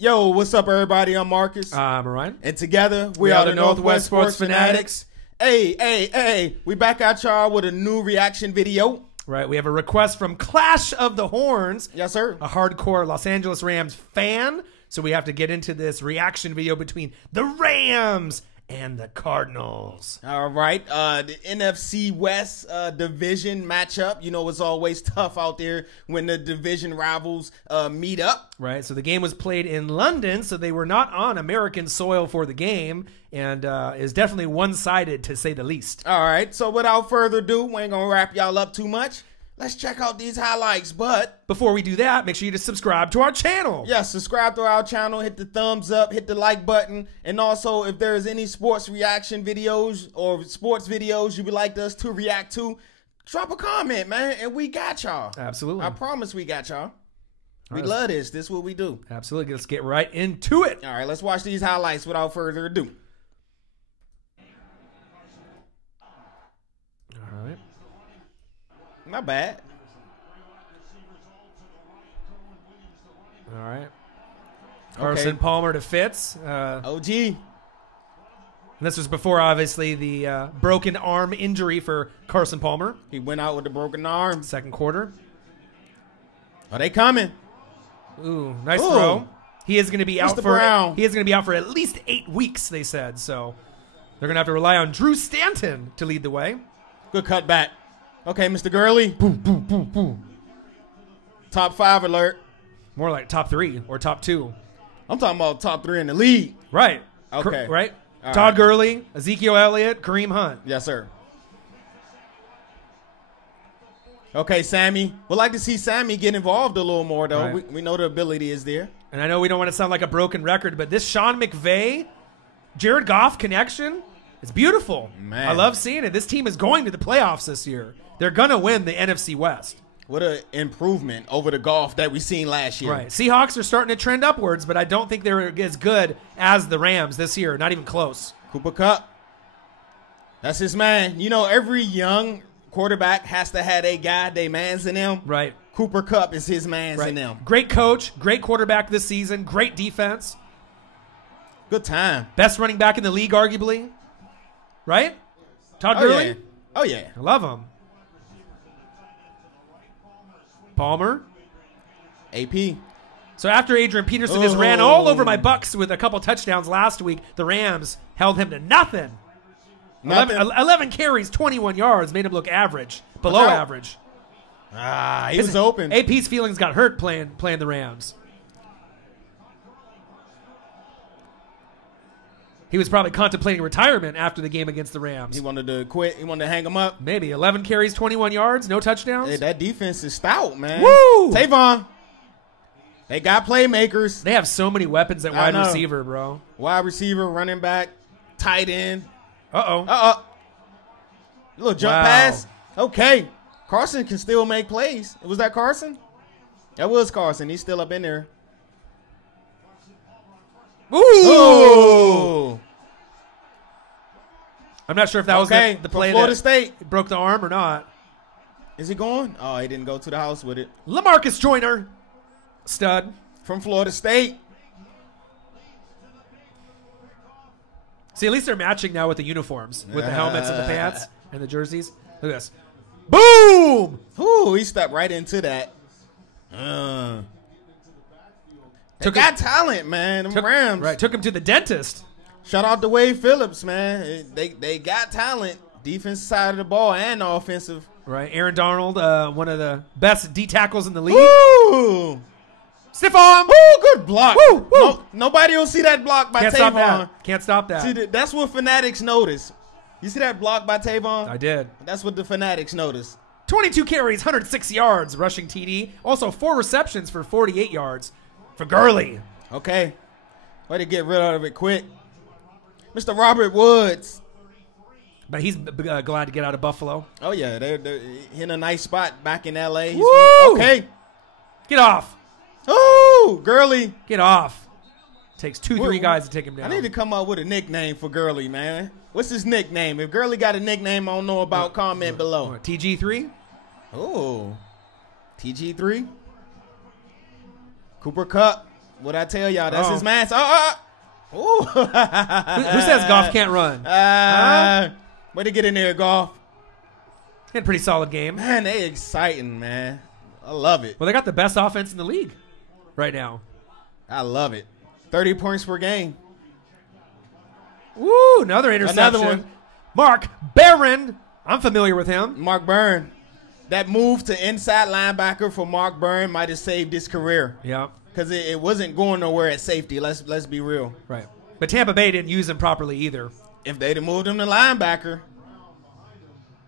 Yo, what's up, everybody? I'm Marcus. I'm Ryan. And together, we are the Northwest Sports Fanatics. Hey, we back at y'all with a new reaction video. Right, we have a request from Clash of the Horns. Yes, sir. A hardcore Los Angeles Rams fan. So we have to get into this reaction video between the Rams and the Cardinals. All right, the NFC West division matchup. You know, it's always tough out there when the division rivals meet up. Right, so the game was played in London, so they were not on American soil for the game, and is definitely one-sided, to say the least. All right, so without further ado, we ain't going to wrap y'all up too much. Let's check out these highlights, but before we do that, make sure you just subscribe to our channel. Yeah, subscribe to our channel, hit the thumbs up, hit the like button, and also if there's any sports reaction videos or sports videos you would like us to react to, drop a comment, man, and we got y'all. Absolutely. I promise we got y'all. We love this. This is what we do. Absolutely. Let's get right into it. All right, let's watch these highlights without further ado. All right. Not bad. All right. Carson Palmer to Fitz. OG. And this was before, obviously, the broken arm injury for Carson Palmer. He went out with a broken arm. Second quarter. Are they coming? Ooh, nice throw. He is going to be out for Brown. He is going to be out for at least 8 weeks, they said. So they're going to have to rely on Drew Stanton to lead the way. Good cutback. Okay, Mr. Gurley. Boom, boom, boom, boom. Top 5 alert. More like top 3 or top 2. I'm talking about top 3 in the league. Right. Okay. Right? All Todd right. Gurley, Ezekiel Elliott, Kareem Hunt. Yes, sir. Okay, Sammy. We'd like to see Sammy get involved a little more, though. Right. We know the ability is there. And I know we don't want to sound like a broken record, but this Sean McVay, Jared Goff connection is beautiful. Man. I love seeing it. This team is going to the playoffs this year. They're going to win the NFC West. What an improvement over the Goff that we seen last year. Right. Seahawks are starting to trend upwards, but I don't think they're as good as the Rams this year. Not even close. Cooper Kupp. That's his man. You know, every young quarterback has to have a guy, they mans in them. Right. Cooper Kupp is his mans in them. Great coach, great quarterback this season, great defense. Good time. Best running back in the league, arguably. Right? Todd Gurley? Yeah. Oh, yeah. I love him. Palmer. AP. So after Adrian Peterson just ran all over my Bucks with a couple touchdowns last week, the Rams held him to nothing. 11 carries, 21 yards, made him look average, below average. He was open. AP's feelings got hurt playing the Rams. He was probably contemplating retirement after the game against the Rams. He wanted to quit. He wanted to hang him up. Maybe 11 carries, 21 yards, no touchdowns. Hey, that defense is stout, man. Woo! Tavon. They got playmakers. They have so many weapons at wide receiver, bro. Wide receiver, running back, tight end. Uh-oh. Little jump pass. Okay. Carson can still make plays. Was that Carson? That was Carson. He's still up in there. Ooh! I'm not sure if that was the play Florida that State broke the arm or not. Is he going? Oh, he didn't go to the house with it. LaMarcus Joyner, stud. From Florida State. See, at least they're matching now with the uniforms, with the helmets and the pants and the jerseys. Look at this. Boom! Ooh, he stepped right into that. They got talent, man. Them Rams. Right, took him to the dentist. Shout out to Wade Phillips, man. They got talent. Defensive side of the ball and offensive. Right, Aaron Donald, one of the best D tackles in the league. Woo! Stiff arm. Woo, good block. Woo, woo. No, nobody will see that block by Can't Tavon. stop that. Can't stop that. See, that's what fanatics notice. You see that block by Tavon? I did. That's what the fanatics notice. 22 carries, 106 yards, rushing TD. Also 4 receptions for 48 yards for Gurley. Okay. Way to get rid of it quick. Mr. Robert Woods. But he's glad to get out of Buffalo. Oh, yeah. They're in a nice spot back in L.A. Woo! Okay. Get off. Oh, Gurley. Get off. Takes 2-3 guys to take him down. I need to come up with a nickname for Gurley, man. What's his nickname? If Gurley got a nickname I don't know about, comment below. TG3? Oh. TG3. Cooper Kupp. What I tell y'all, that's his man. Who says Goff can't run? Way to get in there, Goff. Had a pretty solid game. Man, they exciting, man. I love it. Well, they got the best offense in the league right now. I love it. 30 points per game. Woo, another interception. Another one. Mark Barron. I'm familiar with him. Mark Barron. That move to inside linebacker for Mark Barron might have saved his career. Yeah. Because it wasn't going nowhere at safety. Let's be real. Right. But Tampa Bay didn't use him properly either. If they'd have moved him to linebacker.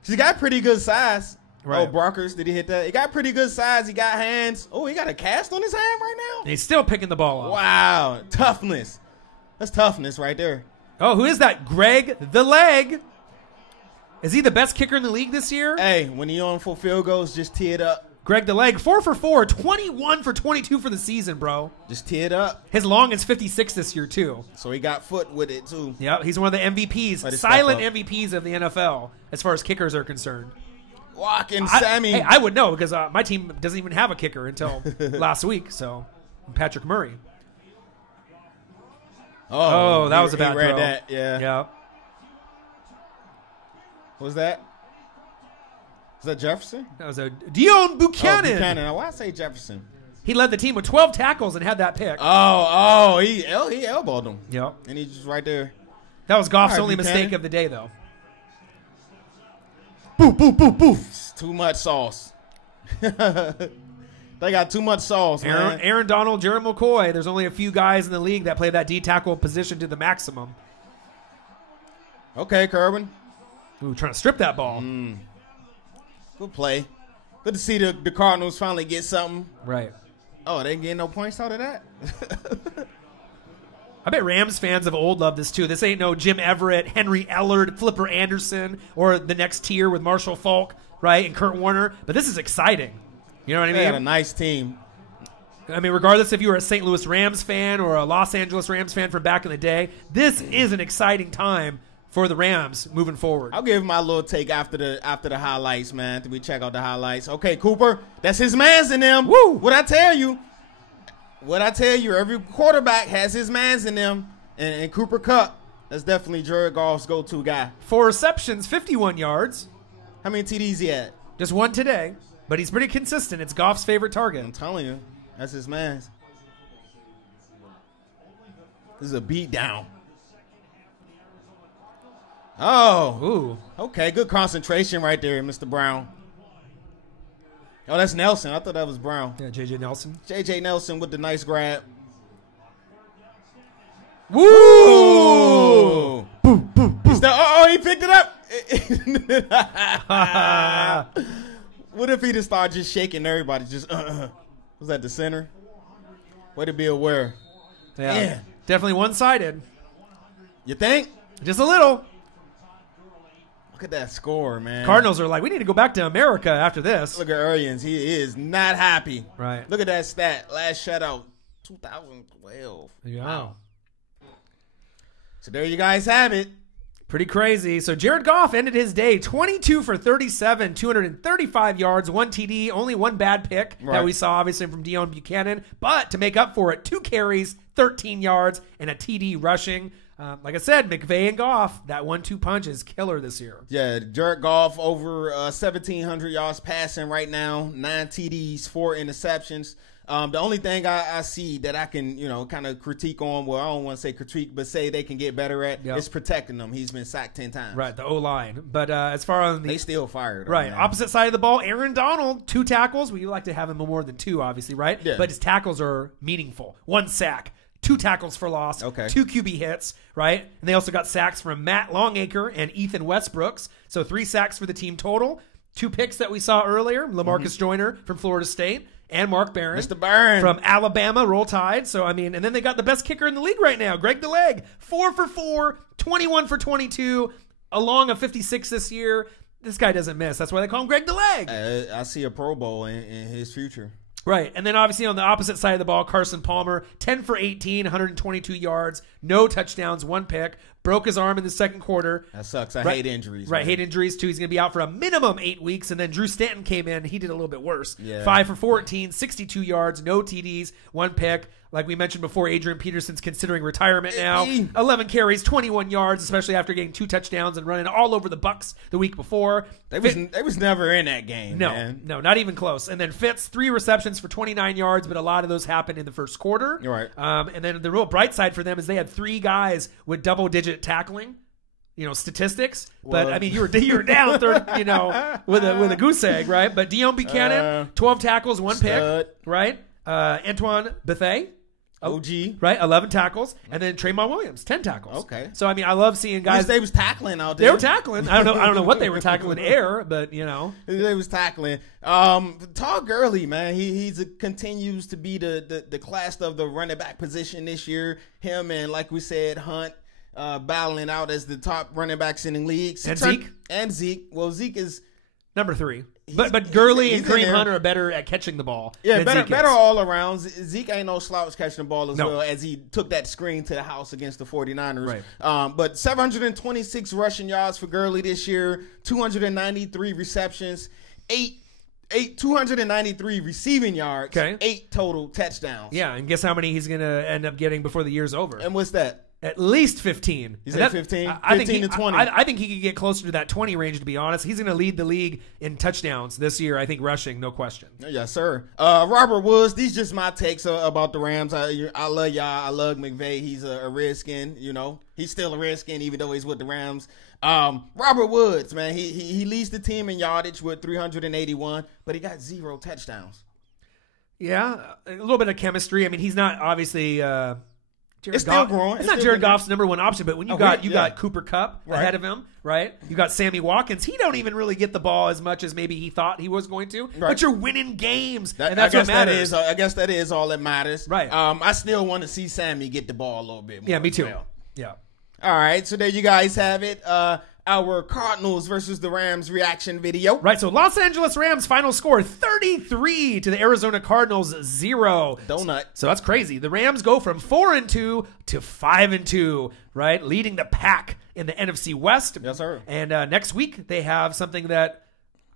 He got pretty good size. Right. Oh, Brockers, did he hit that? He got pretty good size. He got hands. Oh, he got a cast on his hand right now? And he's still picking the ball up. Wow. Toughness. That's toughness right there. Oh, who is that? Greg the Leg. Is he the best kicker in the league this year? Hey, when he on for field goals, just tee it up. Greg the Leg, 4 for 4, 21 for 22 for the season, bro. Just tee it up. His long is 56 this year, too. So he got foot with it, too. Yeah, he's one of the MVPs, silent MVPs of the NFL as far as kickers are concerned. Walking Sammy. I would know because my team doesn't even have a kicker until last week, so Patrick Murray. Oh, that was a bad throw. That, yeah. What was that? Was that Jefferson? That was a Dion Buchanan. Oh, Buchanan. Why I say Jefferson? He led the team with 12 tackles and had that pick. He elbowed him. Yep. And he's just right there. That was Goff's only mistake of the day, though. Boo, boo, boo, boo. It's too much sauce. They got too much sauce, man. Aaron Donald, Jared McCoy. There's only a few guys in the league that play that D-tackle position to the maximum. Okay, Kerwin. Ooh, trying to strip that ball. Good play. Good to see the Cardinals finally get something. Right. Oh, they ain't getting no points out of that? I bet Rams fans of old love this, too. This ain't no Jim Everett, Henry Ellard, Flipper Anderson, or the next tier with Marshall Faulk, right, and Kurt Warner. But this is exciting. You know what I mean? They had a nice team. I mean, regardless if you were a St. Louis Rams fan or a Los Angeles Rams fan from back in the day, this is an exciting time for the Rams moving forward. I'll give my little take after the highlights, man. After we check out the highlights. Okay, Cooper, that's his mans in them. Woo! What I tell you, every quarterback has his mans in them. And Cooper Kupp, that's definitely Jared Goff's go-to guy. 4 receptions, 51 yards. How many TDs he had? Just 1 today, but he's pretty consistent. It's Goff's favorite target. I'm telling you, that's his mans. This is a beatdown. Oh. Ooh. Okay, good concentration right there, Mr. Brown. Oh, that's Nelson. I thought that was Brown. Yeah, J.J. Nelson. J.J. Nelson with the nice grab. Woo! Boom, boom, boom. He picked it up. What if he just started just shaking everybody? Just was that the center? Way to be aware. Yeah. Definitely one-sided. You think? Just a little. Look at that score, man. Cardinals are like, we need to go back to America after this. Look at Arians. He is not happy. Right. Look at that stat. Last shutout, 2012. Yeah. Wow. So there you guys have it. Pretty crazy. So Jared Goff ended his day 22 for 37, 235 yards, 1 TD, only 1 bad pick that we saw, obviously, from Dion Buchanan. But to make up for it, 2 carries, 13 yards, and a TD rushing. Like I said, McVay and Goff, that 1-2 punch is killer this year. Yeah, Jared Goff over 1,700 yards passing right now, 9 TDs, 4 interceptions. The only thing I see that I can, kind of critique on, well, I don't want to say critique, but say they can get better at, is protecting them. He's been sacked 10 times. Right, the O-line. But as far as they still fired. Right, opposite side of the ball, Aaron Donald, 2 tackles. We like to have him more than 2, obviously, right? Yeah. But his tackles are meaningful. 1 sack. 2 tackles for loss, 2 QB hits, right? And they also got sacks from Matt Longacre and Ethan Westbrooks. So 3 sacks for the team total. 2 picks that we saw earlier, LaMarcus Joyner from Florida State and Mark Barron. Mr. Barron. From Alabama, Roll Tide. So, I mean, and then they got the best kicker in the league right now, Greg the Leg. 4 for 4, 21 for 22, along a 56 this year. This guy doesn't miss. That's why they call him Greg the Leg. I see a Pro Bowl in his future. Right, and then obviously on the opposite side of the ball, Carson Palmer, 10 for 18, 122 yards, no touchdowns, 1 pick, broke his arm in the second quarter. That sucks. I hate injuries. Right, hate injuries too. He's going to be out for a minimum 8 weeks, and then Drew Stanton came in. He did a little bit worse. Yeah. 5 for 14, 62 yards, no TDs, 1 pick. Like we mentioned before, Adrian Peterson's considering retirement now. 11 carries, 21 yards, especially after getting 2 touchdowns and running all over the Bucs the week before. They was never in that game, man. No, not even close. And then Fitz, 3 receptions for 29 yards, but a lot of those happened in the first quarter. Right. And then the real bright side for them is they had 3 guys with double-digit tackling, statistics. Well, but I mean, you were down third, with a goose egg, right? But Dion Buchanan, 12 tackles, 1 pick, right? Antoine Bethea, OG, right? 11 tackles, and then Trayvon Williams, 10 tackles. Okay. So I mean, I love seeing guys. They was tackling out there. They were tackling. I don't know what they were tackling air, but they was tackling. Todd Gurley, man, he continues to be the class of the running back position this year. Him and, like we said, Hunt. Battling out as the top running backs in the league. And Zeke. Well, Zeke is number 3. But Gurley and Kareem Hunt are better at catching the ball. Yeah, better all around. Zeke ain't no slouch catching the ball as well, as he took that screen to the house against the 49ers. Right. But 726 rushing yards for Gurley this year, 293 receptions, 293 receiving yards, 8 total touchdowns. Yeah, and guess how many he's going to end up getting before the year's over? And what's that? At least 15. He's at 15? 15 to 20. I think he could get closer to that 20 range, to be honest. He's going to lead the league in touchdowns this year, I think, rushing, no question. Yes, sir. Robert Woods, these just my takes about the Rams. I love y'all. I love McVay. He's a Redskin, He's still a Redskin, even though he's with the Rams. Robert Woods, man, he leads the team in yardage with 381, but he got 0 touchdowns. Yeah, a little bit of chemistry. I mean, he's not obviously... It's still growing. It's not Jared Goff's number 1 option, but when you got Cooper Kupp ahead of him, right? You got Sammy Watkins. He don't even really get the ball as much as maybe he thought he was going to. Right. But you're winning games, and that's what matters. I guess that is all that matters. Right. I still want to see Sammy get the ball a little bit more. Yeah, me too. Well. Yeah. All right, so there you guys have it. Our Cardinals versus the Rams reaction video. Right, so Los Angeles Rams final score 33 to the Arizona Cardinals 0. Donut. So that's crazy. The Rams go from 4-2 to 5-2, right? Leading the pack in the NFC West. Yes, sir. And next week they have something that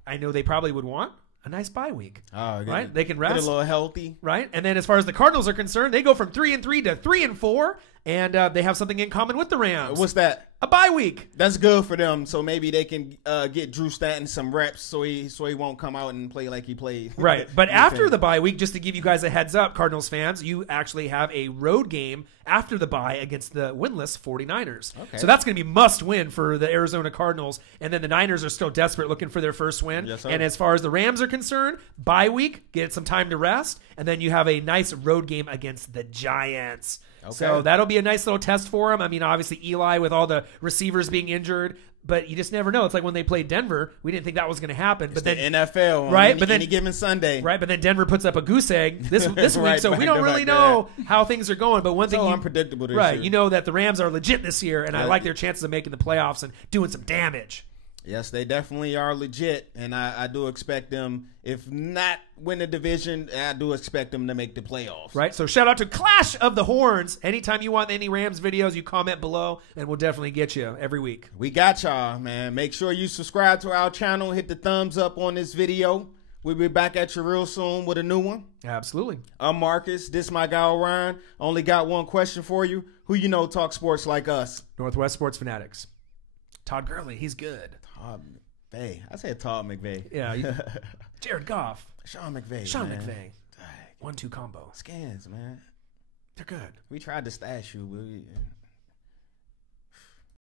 I know they probably would want. A nice bye week. Oh, right? They can rest. Get a little healthy. Right? And then as far as the Cardinals are concerned, they go from 3-3 to 3-4, and they have something in common with the Rams. What's that? A bye week. That's good for them, so maybe they can get Drew Stanton some reps so he won't come out and play like he played. Right. But after the bye week, just to give you guys a heads up, Cardinals fans, you actually have a road game after the bye against the winless 49ers. Okay. So that's going to be must win for the Arizona Cardinals, and then the Niners are still desperate looking for their first win. Yes, sir. And as far as the Rams are concerned, bye week, get some time to rest, and then you have a nice road game against the Giants. Okay. So that'll be a nice little test for him. I mean, obviously Eli with all the receivers being injured, but you just never know. It's like when they played Denver, we didn't think that was going to happen. It's but then the NFL, right? But then any given Sunday, right? But then Denver puts up a goose egg this right, week, so we don't really know how things are going. But one thing, unpredictable this right? year. You know that the Rams are legit this year, and I like their chances of making the playoffs and doing some damage. Yes, they definitely are legit, and I do expect them, if not win the division, I do expect them to make the playoffs. Right, so shout out to Clash of the Horns. Anytime you want any Rams videos, you comment below, and we'll definitely get you every week. We got y'all, man. Make sure you subscribe to our channel, hit the thumbs up on this video. We'll be back at you real soon with a new one. Absolutely. I'm Marcus. This my guy, Ryan. Only got one question for you. Who you know talk sports like us? Northwest Sports Fanatics. Todd Gurley, he's good. Todd McVay. I said Todd McVay. Yeah. Jared Goff. Sean McVay. Sean man. McVay. 1-2 combo. Scans, man. They're good. We tried to stash you, but